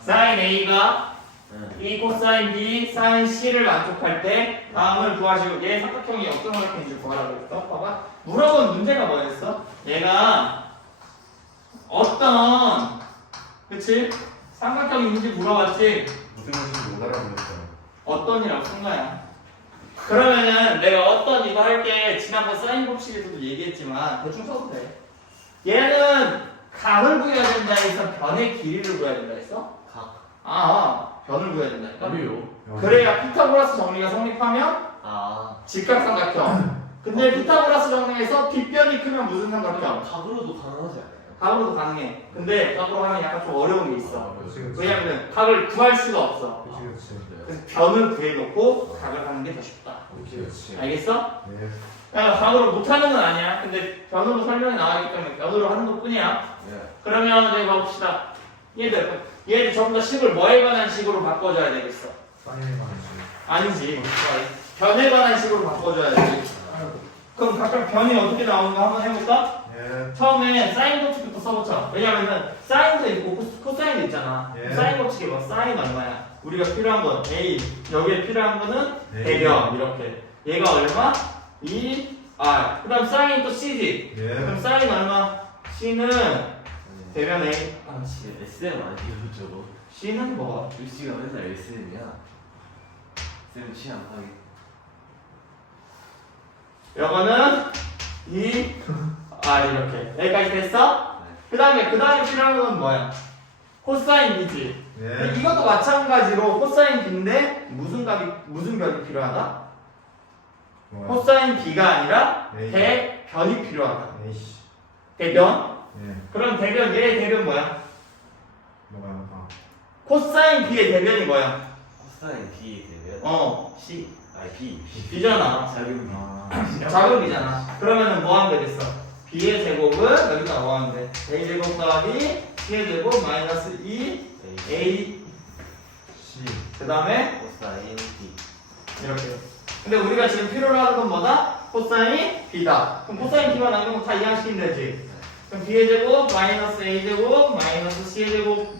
사인 A가 네. E 코사인 B 사인 C를 만족할 때 다음을 구하시고 얘 삼각형이 어떤 삼각형인지 구하라고 했어? 봐봐 물어본 문제가 뭐였어? 얘가 어떤 그치? 삼각형인지 물어봤지 무슨 뜻인지 못 알아보겠어요. 어떤 이라고 쓴 거야 그러면은 내가 어떤 이거 할 때 지난번 사인 법칙에서도 얘기했지만 대충 써도 돼 얘는 각을 구해야 된다 해서 변의 길이를 구해야 된다 했어? 각. 아 변을 구해야 된다니까 아니요. 그래야 피타고라스 정리가 성립하면 아. 직각삼각형. 근데 피타고라스 정리에서 빗변이 크면 무슨 삼각형? 각으로도 가능하지 않아요? 각으로도 가능해. 근데 각으로 하면 약간 좀 어려운 게 있어. 그렇지 그렇지. 왜냐면 각을 구할 수가 없어. 그렇지 그렇지. 네. 그래서 변을 구해놓고 각을 하는 게 더 쉽다. 그렇지 그렇지. 알겠어? 네. 그러니까 각으로 못하는 건 아니야. 근데 변으로 설명이 나와있기 때문에 변으로 하는 것 뿐이야. 네. 그러면 이제 봅시다. 얘들, 얘들 전부 다 식을 뭐에 관한 식으로 바꿔줘야 되겠어? 사인에 관한 식. 아니지. 변에 관한 식으로 바꿔줘야 돼. 그럼 각각 변이 어떻게 나오는가 한번 해볼까? 예. 처음에 사인 법칙부터 써보자. 왜냐면은 사인도 있고 코- 코사인도 있잖아. 예. 사인 법칙이 뭐 사인 얼마야? 우리가 필요한 건 A. 여기에 필요한 거는 네. 대변 이렇게. 얘가 얼마? 2 R. 그다음 사인 또 C지. 예. 그럼 사인 얼마? C는 네. 대변 A. 아, 지금 SM 아니에요, 저거. C는 뭐가? 글씨가 맨날 SM이야. 쌤 취향 파기. 요거는 2 R 이렇게. 여기까지 됐어? 네. 그 다음에 그 다음에 필요한 건 뭐야? 코사인 B지. 예. 이것도 마찬가지로 코사인 B인데 무슨 값이 무슨 변이 필요하다? 뭐야? 코사인 B가 아니라 네. 대변이 필요하다. 에이씨. 대변? 예. 그럼 대변 얘의 대변 뭐야? 뭐야? 아. 코사인 B의 대변이 뭐야? 코사인 B 되면 어, C. 아 B. B잖아. 작은 아. 자극이잖아. 그러면은 뭐 하면 되겠어? B의 제곱은 여기다 넣어하면 돼. A 제곱 더하기 C의 제곱 마이너스 2 A. A 씨. 그 다음에 코사인 B. 이렇게. 근데 우리가 지금 필요로 하는 건 뭐다? 코사인 B다. 그럼 코사인 B만 남기면 다 이항시키면 되지. 그럼 B의 제곱 마이너스 A 제곱 마이너스 C의 제곱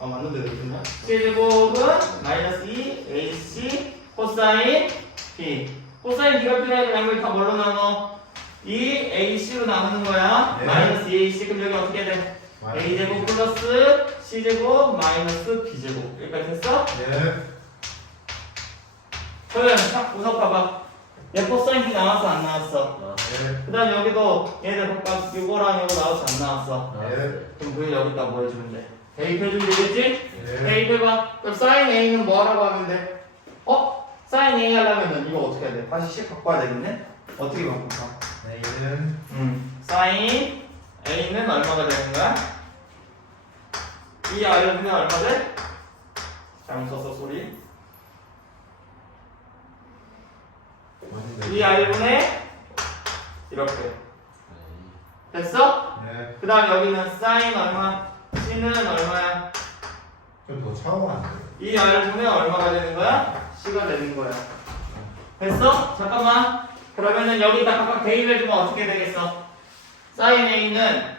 아 맞는데 왜 이러냐? C의 제곱은 마이너스 2 AC 코사인 B. 코사인 B가 필요하면 양을 다 뭘로 나눠? 2 AC로 나누는 거야. 네. 마이너스 2AC 그럼 여기 어떻게 돼? A 제곱 플러스 C 제곱 마이너스 B 제곱 여기까지 됐어? 예. 그러면 딱 우선 봐봐. 얘 코사인 B 나왔어 안 나왔어? 아, 예. 그 다음 여기도 얘들 각각 이거랑 이거 나왔어 안 나왔어? 아, 예. 그럼 그 여기다 뭐 해주면 돼? 대입해주면 되겠지? 예. 대입해봐. 그럼 사인 A는 뭐 하라고 하면 돼? 어? 사인 A 하려면은 이거 어떻게 해야 돼? 다시 식 바꿔야 되겠네? 어떻게 바꿀까? 내일은 음. 사인 A는 얼마가 되는 거야? 이 R분의 얼마 돼? 잘못 썼어 소리. 맞는데. 이 R분의 이렇게. 됐어? 예. 그 다음 여기는 사인 얼마? C는 얼마야? 좀더 차오가 안 돼. 이 R분의 얼마가 되는 거야? C가 되는 거야. 됐어? 잠깐만. 그러면은 여기다 각각 대입해주면 어떻게 되겠어? 사인 A는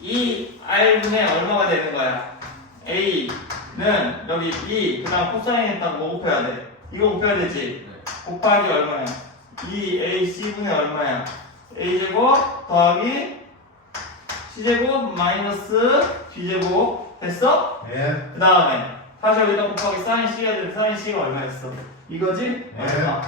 이 R분의 얼마가 되는 거야? A는 여기 2, 그 다음 코사인에다 뭐 곱해야 돼? 이거 곱해야 되지? 네. 곱하기 얼마야? 2AC분의 얼마야? A제곱 더하기 C제곱 마이너스 B제곱 됐어? 예. 그 다음에 다시 여기다 곱하기 사인 C가 돼 사인 C가 얼마였어? 이거지? 네. 얼마?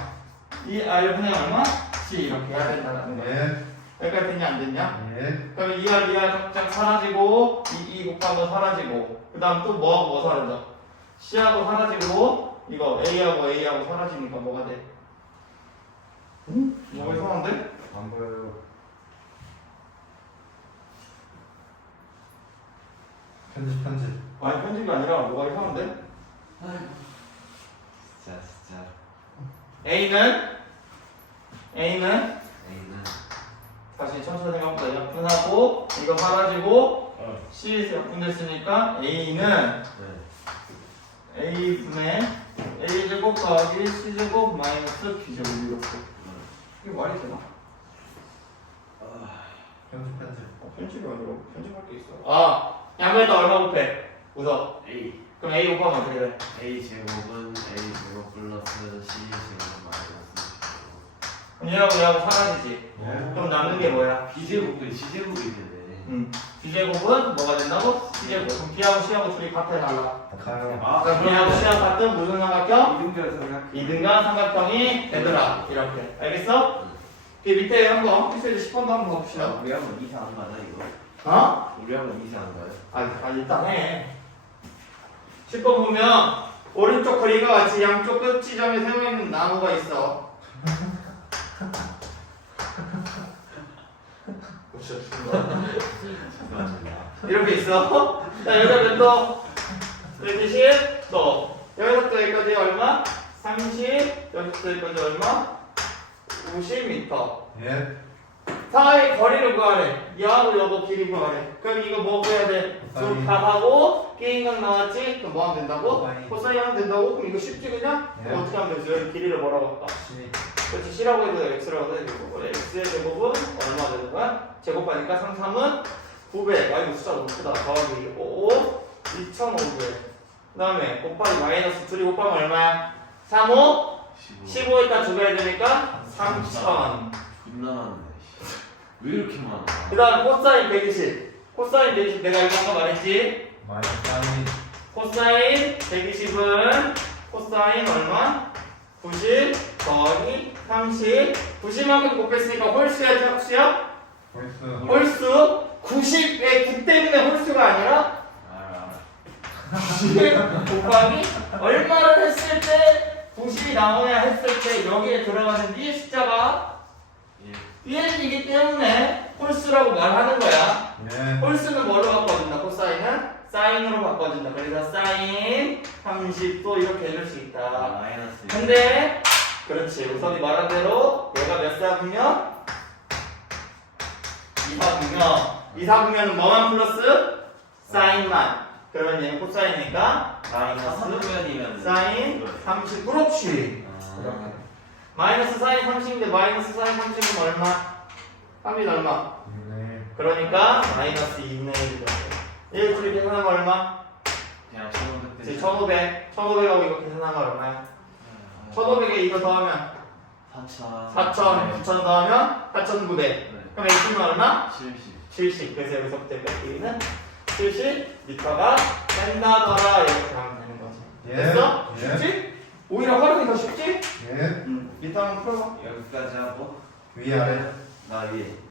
이 R분의 얼마? C 이렇게 해야 된다는 거야 예. 여기까지 됐냐 안 됐냐? 예. 그러면 2R 2R 각각 사라지고 2 2 곱한 거 사라지고 그 다음 또 뭐하고 뭐 사라져? C하고 사라지고 이거 A하고 A하고 사라지니까 뭐가 돼? 응? 뭐가 이상한데? 안 보여요. 편집 편집. 아니 편집이 아니라 뭐가 이상한데? 진짜 진짜. A는 A는 A는 다시 천천히 생각보다 약분하고 이거 사라지고 어. C에서 약분됐으니까 A는 네. A분의 A제곱 더하기 C제곱 마이너스 B제곱 이렇게 이게 말이 되나? 편집 편집. 어, 편집이 아니고 편집할 게 있어 아 양에다 얼마 곱해? 웃어. A 그럼 A 곱하면 어떻게 돼? A 제곱은 A 제곱 플러스 C 제곱 마이너스 그럼 얘하고 얘하고 사라지지. 예. 그럼 남는 게 뭐야? B 제곱도 C 제곱이 되네 음. B제곱은 뭐가 된다고? C제곱. 그럼 B하고 C하고 둘이 같아 달라. 같아요. 아 그러니까 B하고 C하고 같은 무슨 삼각형? 이등변 삼각 이등간 삼각형이 되더라. 이렇게. 알겠어? 그 밑에 한번 필수에서 10번도 한번 가봅시다. 우리 한번 안 가나 이거? 어? 우리 한번 안 가요? 아, 아 일단 해. 10번 보면 오른쪽 거리가 같이 양쪽 끝 지점에 세워있는 나무가 있어. 죄송합니다 이렇게 있어. 자, 여기가 몇 도? 120도. 여기서부터 여기까지 얼마? 30. 여기서부터 여기까지 얼마? 50m. 예. 사이 거리를 구하래. 얘하고 요거 길이 구하래. 그럼 이거 뭐 구해야 돼? 코사인. 둘다하고 K인각 나왔지? 그럼 뭐 하면 된다고? 코사인. 코사인 하면 된다고? 그럼 이거 쉽지 그냥? 네. 그럼 어떻게 하면 되지? 여기 길이를 뭐라고 할까? 시. 그렇지 C라고 해도 X라고 해도 되고 X의 제곱은 얼마 되는 거야? 제곱하니까 상삼은 900아 이거 숫자 너무 크다 더하기 5 2500 그 다음에 곱하기 마이너스 둘이 곱하면 얼마야? 3, 5 15 15에다 두배 해야 되니까 3000 존나 많네 씨. 왜 이렇게 많아 그 다음 코사인 120 코사인 120 내가 이거 아까 말했지 마이너스 사인. 코사인 120은 코사인 얼마? 90 더하기 30 90만큼 곱했으니까 홀수야 짝수야? 홀수. 홀수 90의 9 때문에 홀수가 아니라 알아 90 곱하기 얼마를 했을 때 90이 나오냐 했을 때 여기에 들어가는 이 숫자가 예 1이기 때문에 홀수라고 말하는 거야. 예. 홀수는 뭐로 바꿔준다? 코사인은? 사인으로 바꿔준다. 그래서 사인 30도 이렇게 해줄 수 아, 있다. 마이너스. 근데 그렇지. 우선이 말한 대로 얘가 몇 사분면? 2 사분면 2 사분면은 뭐만 플러스? 사인만. 그러면 얘는 코사인이니까 마이너스 사분면이면 사인 30 그렇지. 아, 마이너스 사인 30인데 마이너스 사인 30은 얼마? 3이 얼마? 네. 그러니까 마이너스 2분의 1이죠 얘 둘이 계산하면 얼마? 그냥 1500 그치 1500 1500하고 이거 계산하면 얼마야? 1500에 이거 더하면 4천 4000 9000 더하면 4900네 그럼 H는 얼마? 70 70 그래서 여기서부터 여기는 70m가 된다더라 이렇게 하면 되는 거지 예. 됐어? 예. 쉽지? 오히려 활용이 더 쉽지? 예. 응 한번 풀어봐 여기까지 하고 위아래. 나 위에